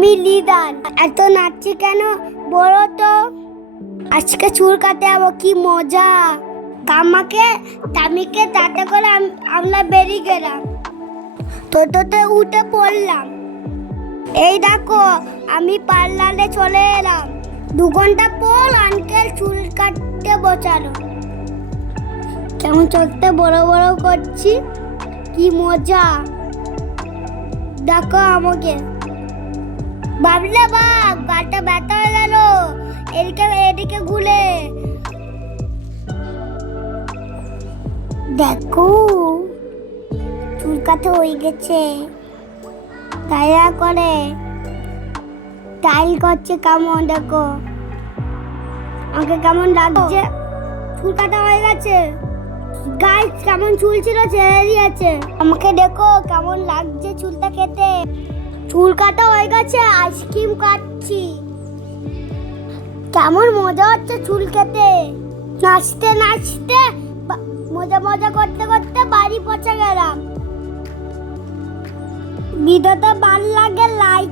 আমি লিদার। এত নাচছি কেন বলো তো? আজকে চুল কাটতে যাবো, কি মজা। কামাকে তামিকে তাতে করে আমরা বেরিয়ে গেলাম, টোটোতে উঠে পড়লাম। এই দেখো আমি পার্লারে চলে এলাম। 2 ঘন্টা পর আঙ্কেল চুল কাটতে বসালো। কেমন চোখটা বড় বড় করছি, কি মজা। দেখো আমাকে। বাবলা বাপ, গাটা ব্যথা হয়ে গেল, এদিকে এদিকে ঘুরে দেখো। চুল কাটা হয়ে গেছে, তাইয়া করে স্টাইল করছে। কেমন দেখো আমাকে, কেমন লাগছে। চুল কাটা হয়ে গেছে গাইস, কেমন চুল ছিল ছেড়ে দিয়েছে। আমাকে দেখো কেমন লাগছে চুলটা কেটে। চুল কাটা হয়ে গেছে, আইসক্রিম খাচ্ছি। কেমন মজা হচ্ছে চুল কেটে। নাচতে নাচতে মজা মজা করতে করতে বাড়ি পৌঁছে গেলাম। ভিডিওটা ভালো লাগে লাইক